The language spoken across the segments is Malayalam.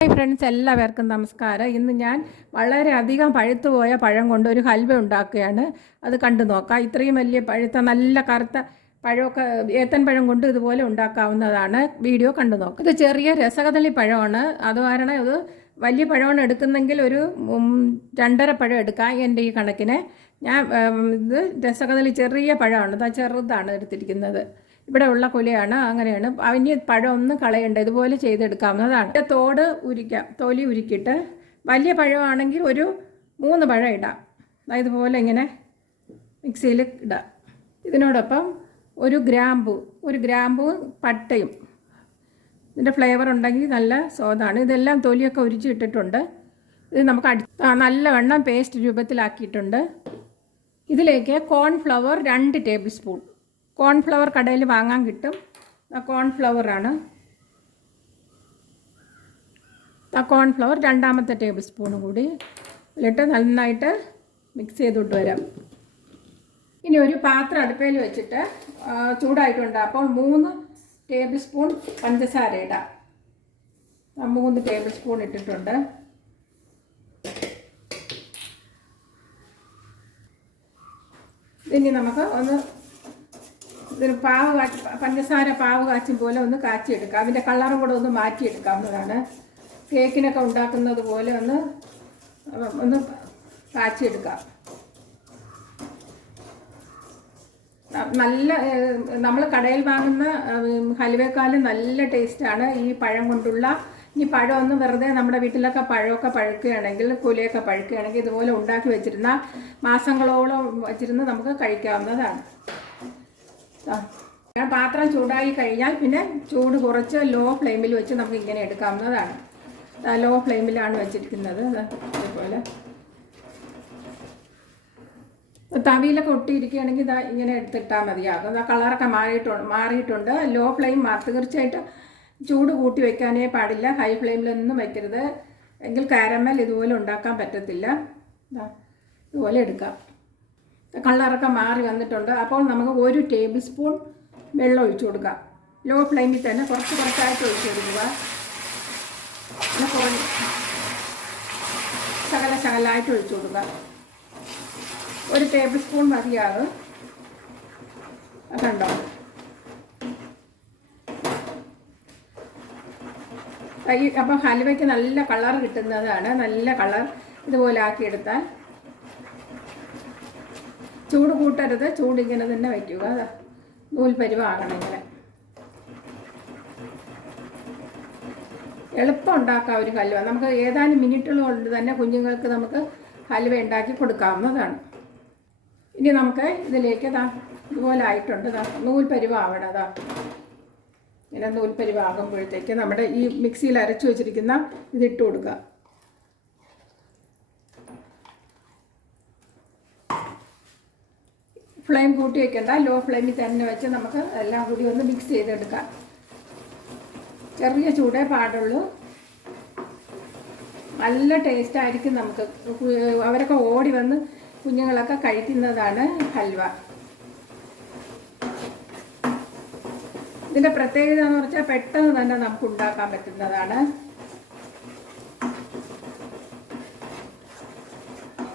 ഹായ് ഫ്രണ്ട്സ്, എല്ലാവർക്കും നമസ്കാരം. ഇന്ന് ഞാൻ വളരെയധികം പഴുത്തുപോയ പഴം കൊണ്ട് ഒരു ഹൽവ ഉണ്ടാക്കുകയാണ്. അത് കണ്ടു നോക്കാം. ഇത്രയും വലിയ പഴുത്ത നല്ല കറുത്ത പഴമൊക്കെ ഏത്തൻ പഴം കൊണ്ട് ഇതുപോലെ ഉണ്ടാക്കാവുന്നതാണ്. വീഡിയോ കണ്ടു നോക്കാം. ഇത് ചെറിയ രസകദളി പഴമാണ്. അത് കാരണം ഇത് വലിയ പഴമാണ് എടുക്കുന്നെങ്കിൽ ഒരു 2.5 പഴം എടുക്കാം. എൻ്റെ ഈ കണക്കിന് ഞാൻ ഇത് രസകദളി ചെറിയ പഴമാണ്. അത് ചെറുതാണ് എടുത്തിരിക്കുന്നത്. ഇവിടെ ഉള്ള കുലയാണ്. അങ്ങനെയാണ്. അതിന് പഴം ഒന്നും കളയണ്ട. ഇതുപോലെ ചെയ്തെടുക്കാവുന്നതാണ്. തോട് ഉരിക്കാം, തൊലി ഉരുക്കിയിട്ട് വലിയ പഴമാണെങ്കിൽ ഒരു 3 പഴം ഇടാം. ഇതുപോലെ ഇങ്ങനെ മിക്സിയിൽ ഇടാം. ഇതിനോടൊപ്പം ഒരു ഗ്രാമ്പു പട്ടയും. ഇതിൻ്റെ ഫ്ലേവർ ഉണ്ടെങ്കിൽ നല്ല സ്വാദാണ്. ഇതെല്ലാം തൊലിയൊക്കെ ഉരിച്ചിട്ടിട്ടുണ്ട്. ഇത് നമുക്ക് നല്ലവണ്ണം പേസ്റ്റ് രൂപത്തിലാക്കിയിട്ടുണ്ട്. ഇതിലേക്ക് കോൺഫ്ലവർ 2 ടേബിൾ സ്പൂൺ. കോൺഫ്ലവർ കടയിൽ വാങ്ങാൻ കിട്ടും. കോൺഫ്ലവറാണ്. കോൺഫ്ലവർ 2 ടേബിൾ സ്പൂൺ കൂടി ഇതിലിട്ട് നന്നായിട്ട് മിക്സ് ചെയ്തിട്ട് വരാം. ഇനി ഒരു പാത്രം അടുപ്പയിൽ വെച്ചിട്ട് ചൂടായിട്ടുണ്ട്. അപ്പോൾ 3 ടേബിൾ സ്പൂൺ പഞ്ചസാര ഇടാം. 3 ടേബിൾ സ്പൂൺ ഇട്ടിട്ടുണ്ട്. ഇനി നമുക്ക് ഒന്ന് ഇതിന് പഞ്ചസാര പാവ് കാച്ചും പോലെ ഒന്ന് കാച്ചിയെടുക്കാം. അതിൻ്റെ കളറും കൂടെ ഒന്ന് മാറ്റിയെടുക്കാവുന്നതാണ്. കേക്കിനൊക്കെ ഉണ്ടാക്കുന്നത് പോലെ ഒന്ന് കാച്ചിയെടുക്കാം. നല്ല നമ്മൾ കടയിൽ വാങ്ങുന്ന ഹലുവക്കാലും നല്ല ടേസ്റ്റാണ് ഈ പഴം കൊണ്ടുള്ള. ഈ പഴമൊന്നും വെറുതെ നമ്മുടെ വീട്ടിലൊക്കെ പഴമൊക്കെ പഴുക്കുകയാണെങ്കിൽ, കുലയൊക്കെ പഴുക്കുകയാണെങ്കിൽ ഇതുപോലെ ഉണ്ടാക്കി വെച്ചിരുന്ന മാസങ്ങളോളം വെച്ചിരുന്ന് നമുക്ക് കഴിക്കാവുന്നതാണ്. പാത്രം ചൂടായി കഴിഞ്ഞാൽ പിന്നെ ചൂട് കുറച്ച് ലോ ഫ്ലെയിമിൽ വെച്ച് നമുക്ക് ഇങ്ങനെ എടുക്കാവുന്നതാണ്. ലോ ഫ്ലെയിമിലാണ് വെച്ചിരിക്കുന്നത്. ഇതുപോലെ തവിയിലൊക്കെ ഒട്ടിയിരിക്കുകയാണെങ്കിൽ ഇങ്ങനെ എടുത്തിട്ടാൽ മതിയാകും. കളറൊക്കെ മാറിയിട്ടുണ്ട്. ലോ ഫ്ലെയിം തീർച്ചയായിട്ടും ചൂട് കൂട്ടി വെക്കാനേ പാടില്ല. ഹൈ ഫ്ലെയിമിലൊന്നും വയ്ക്കരുത്. എങ്കിൽ കാരമൽ ഇതുപോലെ ഉണ്ടാക്കാൻ പറ്റത്തില്ല. ഇതുപോലെ എടുക്കാം. കളറൊക്കെ മാറി വന്നിട്ടുണ്ട്. അപ്പോൾ നമുക്ക് 1 ടേബിൾ സ്പൂൺ വെള്ളം ഒഴിച്ചു കൊടുക്കാം. ലോ ഫ്ലെയിമിൽ തന്നെ കുറച്ചായിട്ട് ഒഴിച്ചു കൊടുക്കുക. ശകലമായിട്ട് ഒഴിച്ചു കൊടുക്കുക. 1 ടേബിൾ സ്പൂൺ മതിയാകും. അതുണ്ടോ? അപ്പം ഹലുവയ്ക്ക് നല്ല കളർ കിട്ടുന്നതാണ്. നല്ല കളർ ഇതുപോലെ ആക്കിയെടുത്താൽ. ചൂട് കൂട്ടരുത്. ചൂട് ഇങ്ങനെ തന്നെ വയ്ക്കുക. നൂൽപ്പരുവാകണം ഇങ്ങനെ. എളുപ്പം ഉണ്ടാക്കാം ഒരു ഹലുവ. നമുക്ക് ഏതാനും മിനിറ്റുകൾ കൊണ്ട് തന്നെ കുഞ്ഞുങ്ങൾക്ക് നമുക്ക് ഹലുവ ഉണ്ടാക്കി കൊടുക്കാവുന്നതാണ്. ഇനി നമുക്ക് ഇതിലേക്ക് ഇതുപോലെ ആയിട്ടുണ്ട്. നൂൽപ്പരുവാവണം. ഇങ്ങനെ നൂൽപ്പരുവാകുമ്പോഴത്തേക്ക് നമ്മുടെ ഈ മിക്സിയിൽ അരച്ചു വെച്ചിരിക്കുന്ന ഇതിട്ട് കൊടുക്കുക. ഫ്ലെയിം കൂട്ടി വയ്ക്കണ്ട. ലോ ഫ്ലെയിമിൽ തന്നെ വെച്ച് നമുക്ക് എല്ലാം കൂടി ഒന്ന് മിക്സ് ചെയ്തെടുക്കാം. ചെറിയ ചൂടേ പാടുള്ളൂ. നല്ല ടേസ്റ്റായിരിക്കും. നമുക്ക് അവരൊക്കെ ഓടി വന്ന് കുഞ്ഞുങ്ങളൊക്കെ കഴിക്കുന്നതാണ് ഹൽവ. ഇതിൻ്റെ പ്രത്യേകത എന്ന് വെച്ചാൽ പെട്ടെന്ന് തന്നെ നമുക്ക് ഉണ്ടാക്കാൻ പറ്റുന്നതാണ്.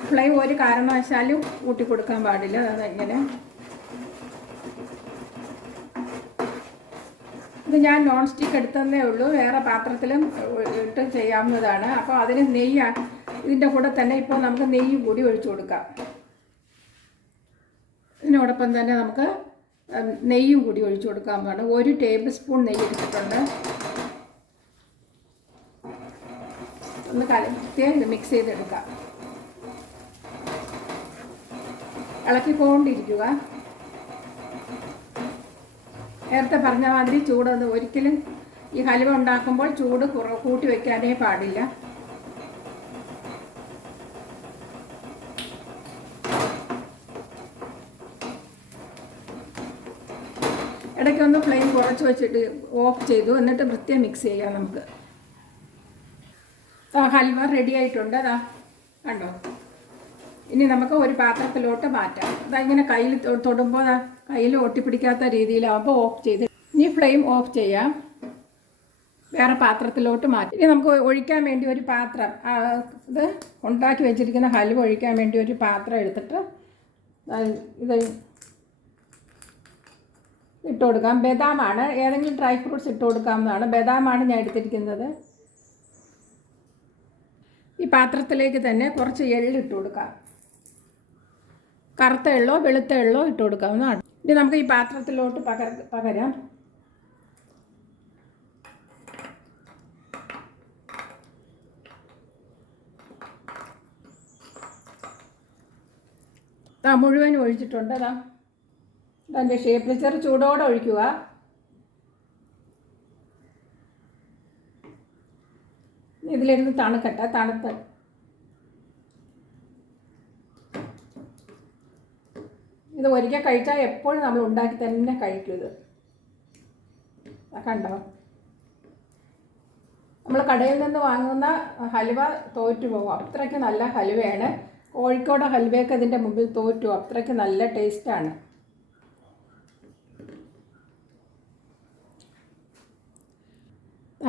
ഫ്ലെയിം ഒരു കാരണവശാലും കൂട്ടി കൊടുക്കാൻ പാടില്ല. ഇങ്ങനെ ഇത് ഞാൻ നോൺ സ്റ്റിക്ക് എടുത്തതേ ഉള്ളൂ. വേറെ പാത്രത്തിലും ഇട്ട് ചെയ്യാവുന്നതാണ്. അപ്പോൾ അതിന് ഇതിൻ്റെ കൂടെ തന്നെ ഇപ്പോൾ നമുക്ക് നെയ്യ് കൂടി ഒഴിച്ചു കൊടുക്കാം. ഇതിനോടൊപ്പം തന്നെ നമുക്ക് നെയ്യും കൂടി ഒഴിച്ചു കൊടുക്കാവുന്നതാണ്. 1 ടേബിൾ സ്പൂൺ നെയ്യ് എടുത്തിട്ടുണ്ട്. ഒന്ന് കലക്കി മിക്സ് ചെയ്തെടുക്കാം. ഇളക്കിക്കൊണ്ടിരിക്കുക. നേരത്തെ പറഞ്ഞ മാതിരി ചൂടൊന്നും ഒരിക്കലും ഈ ഹലുവ ഉണ്ടാക്കുമ്പോൾ ചൂട് കൂട്ടി വയ്ക്കാനേ പാടില്ല. ഇടയ്ക്കൊന്ന് ഫ്ലെയിം കുറച്ച് വെച്ചിട്ട് ഓഫ് ചെയ്തു. എന്നിട്ട് വൃത്തിയായി മിക്സ് ചെയ്യാം. നമുക്ക് ഹൽവ റെഡി ആയിട്ടുണ്ട്. കണ്ടോ? ഇനി നമുക്ക് ഒരു പാത്രത്തിലോട്ട് മാറ്റാം. ഇങ്ങനെ കയ്യിൽ തൊടുമ്പോൾ കയ്യിൽ ഒട്ടിപ്പിടിക്കാത്ത രീതിയിലാവുമ്പോൾ ഓഫ് ചെയ്ത് ഇനി ഫ്ലെയിം ഓഫ് ചെയ്യാം. വേറെ പാത്രത്തിലോട്ട് മാറ്റി. ഇനി നമുക്ക് ഒഴിക്കാൻ വേണ്ടി ഒരു പാത്രം, ഇത് ഉണ്ടാക്കി വെച്ചിരിക്കുന്ന ഹൽവ ഒഴിക്കാൻ വേണ്ടി ഒരു പാത്രം എടുത്തിട്ട് ഇത് ഇട്ട് കൊടുക്കാം. ബദാമാണ്, ഏതെങ്കിലും ഡ്രൈ ഫ്രൂട്ട്സ് ഇട്ട് കൊടുക്കാവുന്നതാണ്. ബദാമാണ് ഞാൻ എടുത്തിരിക്കുന്നത്. ഈ പാത്രത്തിലേക്ക് തന്നെ കുറച്ച് എള്ളിട്ട് കൊടുക്കാം. കറുത്ത എള്ളോ വെളുത്ത എള്ളോ ഇട്ട് കൊടുക്കാവുന്നതാണ്. ഇനി നമുക്ക് ഈ പാത്രത്തിലോട്ട് പകരാം. മുഴുവൻ ഒഴിച്ചിട്ടുണ്ട്. അതിൻ്റെ ഷേപ്പിൽ ചെറു ചൂടോടെ ഒഴിക്കുക. ഇതിലിരുന്ന് തണുക്കട്ടെ. തണുത്ത് ഇത് ഒരിക്കൽ കഴിച്ചാൽ എപ്പോഴും നമ്മൾ ഉണ്ടാക്കി തന്നെ കഴിക്കും. ഇത് കണ്ടോ, നമ്മൾ കടയിൽ നിന്ന് വാങ്ങുന്ന ഹലുവ തോറ്റു പോകും. അത്രയ്ക്ക് നല്ല ഹലുവയാണ്. കോഴിക്കോട് ഹൽവയൊക്കെ ഇതിൻ്റെ മുമ്പിൽ തോറ്റു. അത്രയ്ക്ക് നല്ല ടേസ്റ്റാണ്.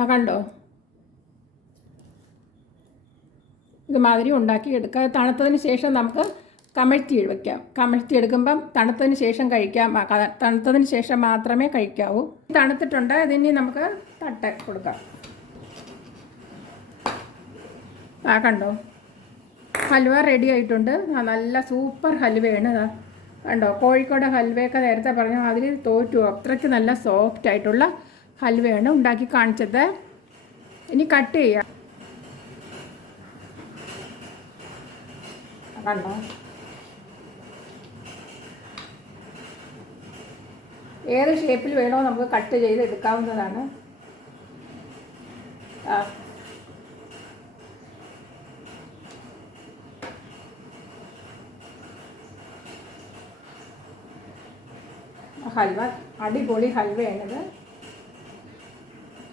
കണ്ടോ, ഇതുമാതിരി ഉണ്ടാക്കി എടുക്കുക. തണുത്തതിന് ശേഷം നമുക്ക് കമഴ്ത്തി വയ്ക്കാം. കമഴ്ത്തി എടുക്കുമ്പം തണുത്തതിന് ശേഷം കഴിക്കാം. തണുത്തതിന് ശേഷം മാത്രമേ കഴിക്കാവൂ. തണുത്തിട്ടുണ്ട്. ഇതിനി നമുക്ക് തട്ട് കൊടുക്കാം. കണ്ടോ, ഹൽവ റെഡി ആയിട്ടുണ്ട്. നല്ല സൂപ്പർ ഹൽവയാണ്. കണ്ടോ, കോഴിക്കോട് ഹൽവയൊക്കെ നേരത്തെ പറഞ്ഞ മാതിരി തോറ്റു. അത്രയ്ക്ക് നല്ല സോഫ്റ്റ് ആയിട്ടുള്ള ഹൽവയാണ് ഉണ്ടാക്കി കാണിച്ചത്. ഇനി കട്ട് ചെയ്യാം. കണ്ടോ, ഏത് ഷേപ്പിൽ വേണോ നമുക്ക് കട്ട് ചെയ്ത് എടുക്കാവുന്നതാണ്. ഹൽവ അടിപൊളി ഹൽവയാണിത്.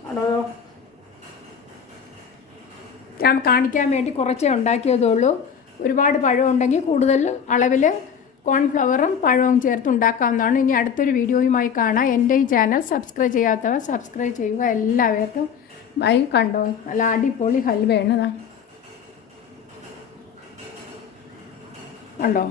ആണോ, ഞാൻ കാണിക്കാൻ വേണ്ടി കുറച്ചേ ഉണ്ടാക്കിയതുള്ളൂ. ഒരുപാട് പഴം ഉണ്ടെങ്കിൽ കൂടുതൽ അളവിൽ കോൺഫ്ലവറും പഴവും ചേർത്ത് ഉണ്ടാക്കാവുന്നതാണ്. ഇനി അടുത്തൊരു വീഡിയോയുമായി കാണാം. എൻ്റെ ഈ ചാനൽ സബ്സ്ക്രൈബ് ചെയ്യാത്തവർ സബ്സ്ക്രൈബ് ചെയ്യുക. എല്ലാവർക്കും ബൈ. കണ്ടോ, നല്ല അടിപൊളി ഹൽവയാണ്. കണ്ടോ.